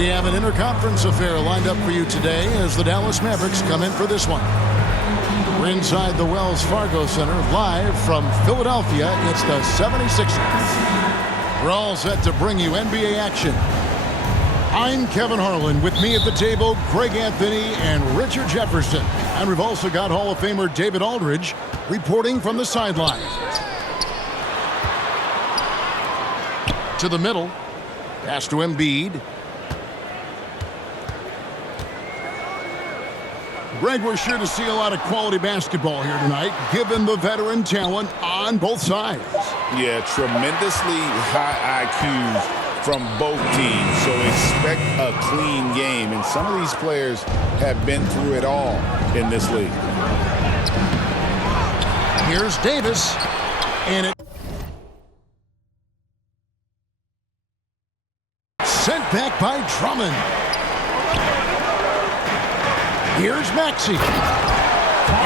We have an interconference affair lined up for you today as the Dallas Mavericks come in for this one. We're inside the Wells Fargo Center, live from Philadelphia. It's the 76ers. We're all set to bring you NBA action. I'm Kevin Harlan. With me at the table, Greg Anthony and Richard Jefferson. And we've also got Hall of Famer David Aldridge reporting from the sideline. To the middle. Pass to Embiid. Greg, we're sure to see a lot of quality basketball here tonight, given the veteran talent on both sides. Yeah, tremendously high IQs from both teams, so expect a clean game. And some of these players have been through it all in this league. Here's Davis, and it sent back by Drummond. Here's Maxey.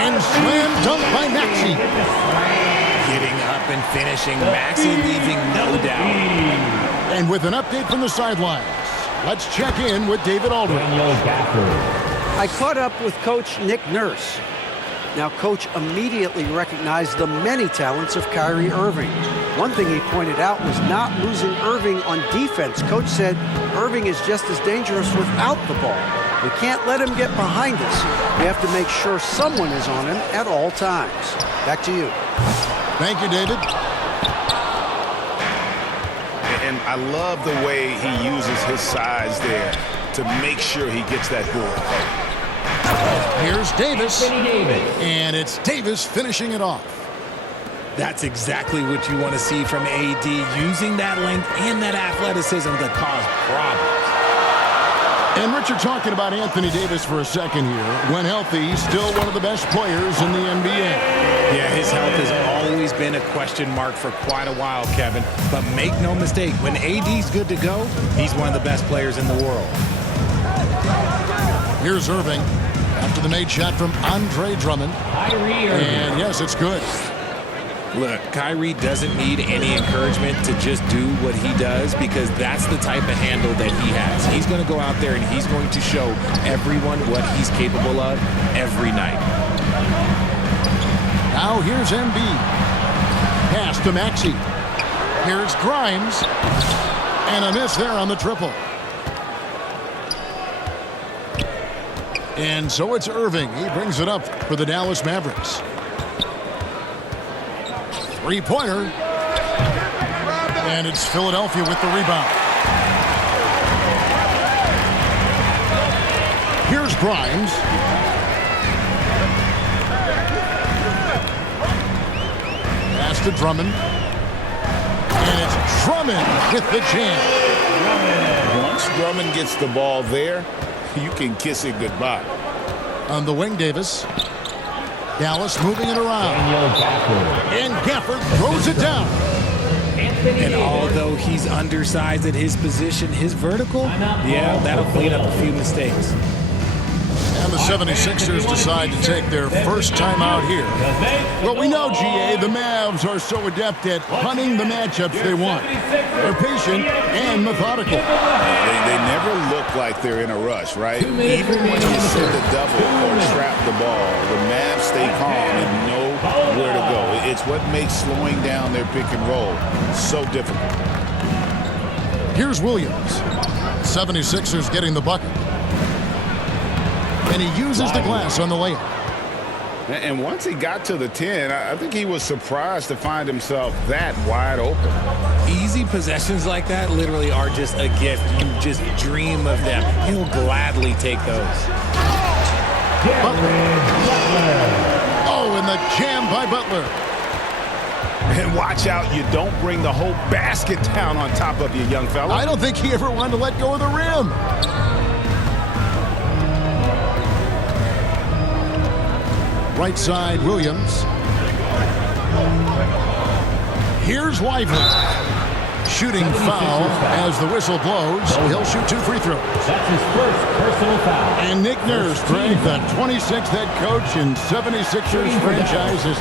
And slam dunk by Maxey. Getting up and finishing. Maxey leaving no doubt. And with an update from the sidelines, let's check in with David Aldridge. I caught up with Coach Nick Nurse. Now, Coach immediately recognized the many talents of Kyrie Irving. One thing he pointed out was not losing Irving on defense. Coach said Irving is just as dangerous without the ball. We can't let him get behind us. We have to make sure someone is on him at all times. Back to you. Thank you, David. And I love the way he uses his size there to make sure he gets that board. Here's Davis. And it's Davis finishing it off. That's exactly what you want to see from AD, using that length and that athleticism to cause problems. And Richard, talking about Anthony Davis for a second here. When healthy, he's still one of the best players in the NBA. Yeah, his health has always been a question mark for quite a while, Kevin. But make no mistake, when AD's good to go, he's one of the best players in the world. Here's Irving after the made shot from Andre Drummond. And yes, it's good. Look, Kyrie doesn't need any encouragement to just do what he does, because that's the type of handle that he has. He's going to go out there and he's going to show everyone what he's capable of every night. Now here's Embiid. Pass to Maxey. Here's Grimes. And a miss there on the triple. And so it's Irving. He brings it up for the Dallas Mavericks. Three-pointer. And it's Philadelphia with the rebound. Here's Grimes. Pass to Drummond. And it's Drummond with the jam. Once Drummond gets the ball there, you can kiss it goodbye. On the wing, Davis. Dallas moving it around. And Gafford throws it down. And although he's undersized at his position, his vertical, yeah, that'll clean up a few mistakes. And the 76ers decide to take their first time out here. Well, we know, GA, the Mavs are so adept at punting the matchups they want. They're patient and methodical. They never look like they're in a rush, right? Even when you send a double or trap the ball, the Mavs stay calm and know where to go. It's what makes slowing down their pick and roll so difficult. Here's Williams. 76ers getting the bucket. And he uses the glass on the layup. And once he got to the 10, I think he was surprised to find himself that wide open. Easy possessions like that literally are just a gift. You just dream of them. He'll gladly take those. Butler. Oh, and the jam by Butler. And watch out, you don't bring the whole basket down on top of you, young fella. I don't think he ever wanted to let go of the rim. Right side, Williams. Here's Lively. Shooting foul as the whistle blows. He'll shoot 2 free throws. That's his first personal foul. And Nick Nurse, Greg, the 26th head coach in 76ers franchises.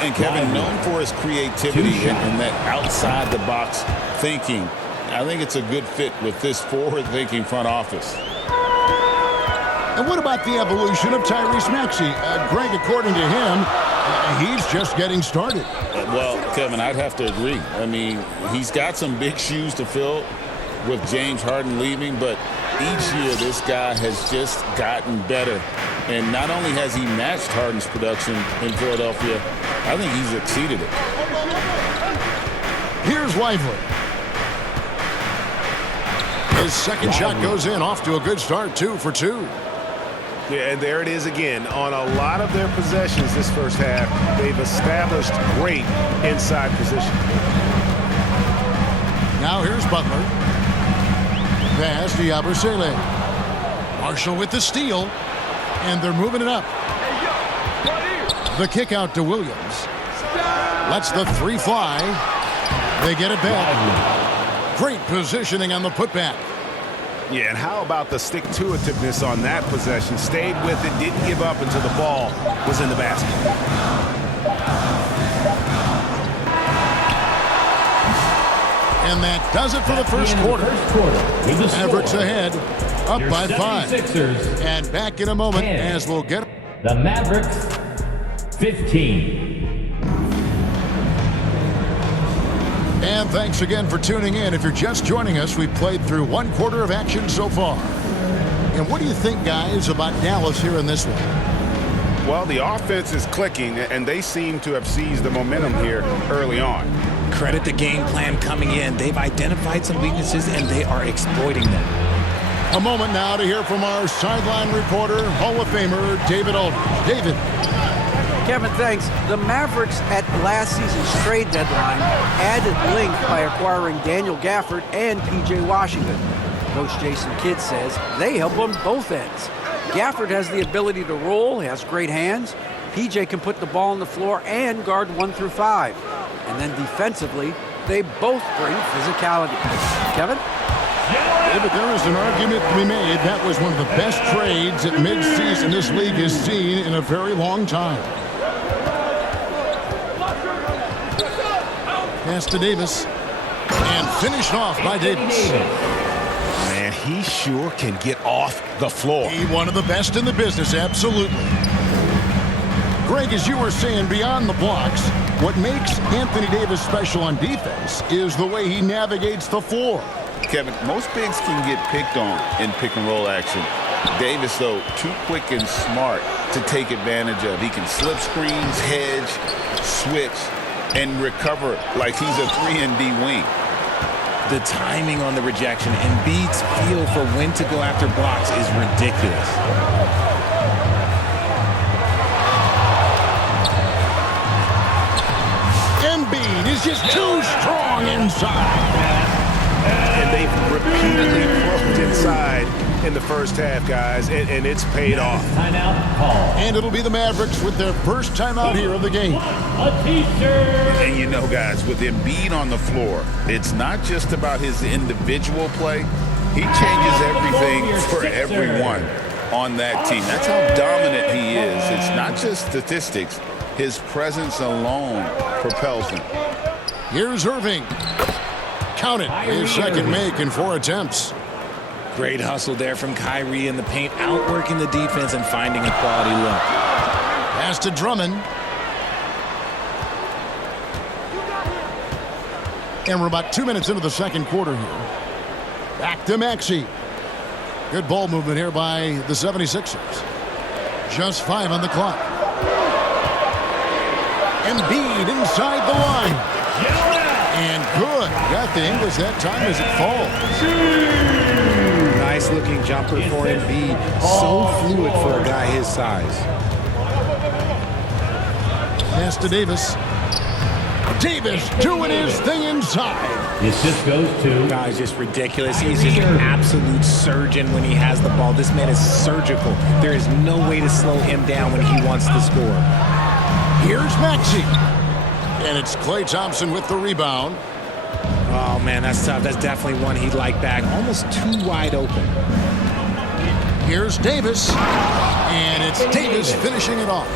And Kevin, known for his creativity and that outside-the-box thinking, I think it's a good fit with this forward-thinking front office. And what about the evolution of Tyrese Maxey? Greg, according to him, he's just getting started. Well, Kevin, I'd have to agree. I mean, he's got some big shoes to fill with James Harden leaving, but each year this guy has just gotten better. And not only has he matched Harden's production in Philadelphia, I think he's exceeded it. Here's Lively. His second shot goes in, off to a good start, 2 for 2. Yeah, and there it is again. On a lot of their possessions this first half, they've established great inside position. Now here's Butler. Pass to Yabusele. Marshall with the steal, and they're moving it up. The kick out to Williams. Lets the 3 fly. They get it back. Great positioning on the putback. Yeah, and how about the stick-to-itiveness on that possession? Stayed with it, didn't give up until the ball was in the basket. And that does it for the first quarter. Mavericks ahead, up by 5. And back in a moment as we'll get the Mavericks 15. And thanks again for tuning in. If you're just joining us, we've played through 1 quarter of action so far. And what do you think, guys, about Dallas here in this one? Well, the offense is clicking, and they seem to have seized the momentum here early on. Credit the game plan coming in. They've identified some weaknesses, and they are exploiting them. A moment now to hear from our sideline reporter, Hall of Famer David Aldridge. David. Kevin, thanks. The Mavericks at last season's trade deadline added length by acquiring Daniel Gafford and P.J. Washington. Coach Jason Kidd says they help on both ends. Gafford has the ability to roll, has great hands. P.J. can put the ball on the floor and guard 1 through 5. And then defensively, they both bring physicality. Kevin? David, there is an argument to be made. That was one of the best trades at midseason this league has seen in a very long time. Pass to Davis. And finished off by Davis. Man, he sure can get off the floor. He one of the best in the business, absolutely. Greg, as you were saying, beyond the blocks, what makes Anthony Davis special on defense is the way he navigates the floor. Kevin, most bigs can get picked on in pick-and-roll action. Davis, though, too quick and smart to take advantage of. He can slip screens, hedge, switch, and recover like he's a 3-and-D wing. The timing on the rejection and Embiid's feel for when to go after blocks is ridiculous. Embiid is just too strong inside. And they've repeatedly probed inside in the first half, guys, and it's paid off. Timeout call. And it'll be the Mavericks with their first timeout here of the game. A T-shirt. And you know, guys, with Embiid on the floor, it's not just about his individual play. He changes everything for everyone on that team. That's how dominant he is. It's not just statistics. His presence alone propels them. Here's Irving. Count it. His second make in 4 attempts. Great hustle there from Kyrie in the paint, outworking the defense and finding a quality look. Pass to Drummond. And we're about 2 minutes into the second quarter here. Back to Maxey. Good ball movement here by the 76ers. Just 5 on the clock. Embiid inside the line. And good. Got the English that time as it falls. Nice looking jumper for Embiid. So fluid for a guy his size. Pass to Davis. Davis doing his thing inside. The assist goes to... Guy's just ridiculous. He's just an absolute surgeon when he has the ball. This man is surgical. There is no way to slow him down when he wants to score. Here's Maxey. And it's Klay Thompson with the rebound. Oh, man, that's tough. That's definitely one he'd like back. Almost too wide open. Here's Davis. And it's Davis finishing it off.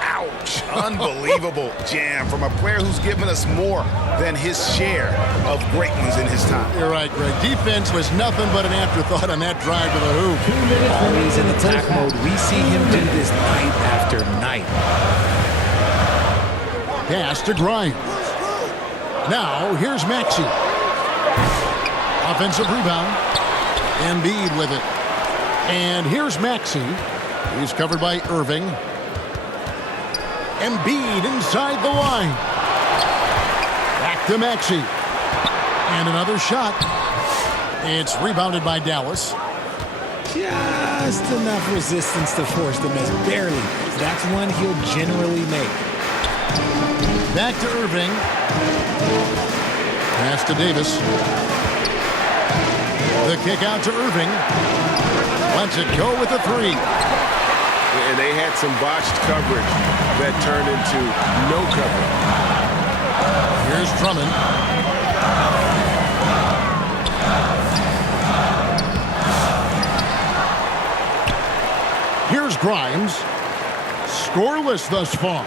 Ouch. Unbelievable jam from a player who's given us more than his share of great ones in his time. You're right, Greg. Defense was nothing but an afterthought on that drive to the hoop. Always in attack mode. We see him do this night after night. Pass to Grimes. Now, here's Maxey. Offensive rebound. Embiid with it. And here's Maxey. He's covered by Irving. Embiid inside the line. Back to Maxey. And another shot. It's rebounded by Dallas. Just enough resistance to force the miss. Barely. That's one he'll generally make. Back to Irving. Pass to Davis. The kick out to Irving. Lets it go with a three. And they had some botched coverage that turned into no coverage. Here's Drummond. Here's Grimes. Scoreless thus far.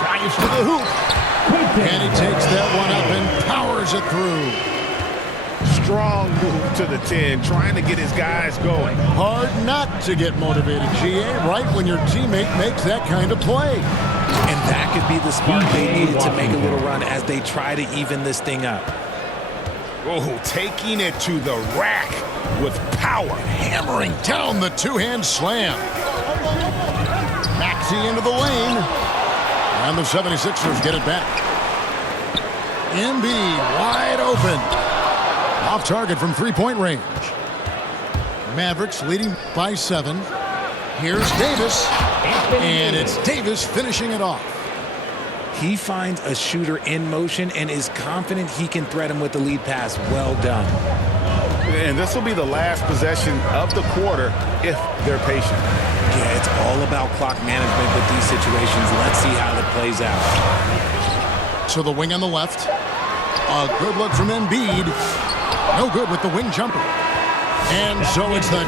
Drives to the hoop. And he takes that one up and powers it through. Strong move to the 10, trying to get his guys going. Hard not to get motivated, GA, right when your teammate makes that kind of play. And that could be the spark they needed to make a little run as they try to even this thing up. Oh, taking it to the rack with power. Hammering down the two-hand slam. Maxey into the lane. And the 76ers get it back. Embiid wide open. Off target from three-point range. Mavericks leading by 7. Here's Davis. And it's Davis finishing it off. He finds a shooter in motion and is confident he can threat him with the lead pass. Well done. And this will be the last possession of the quarter if they're patient. Yeah, it's all about clock management with these situations. Let's see how it plays out. To the wing on the left. A good look from Embiid. No good with the wing jumper. And so it's the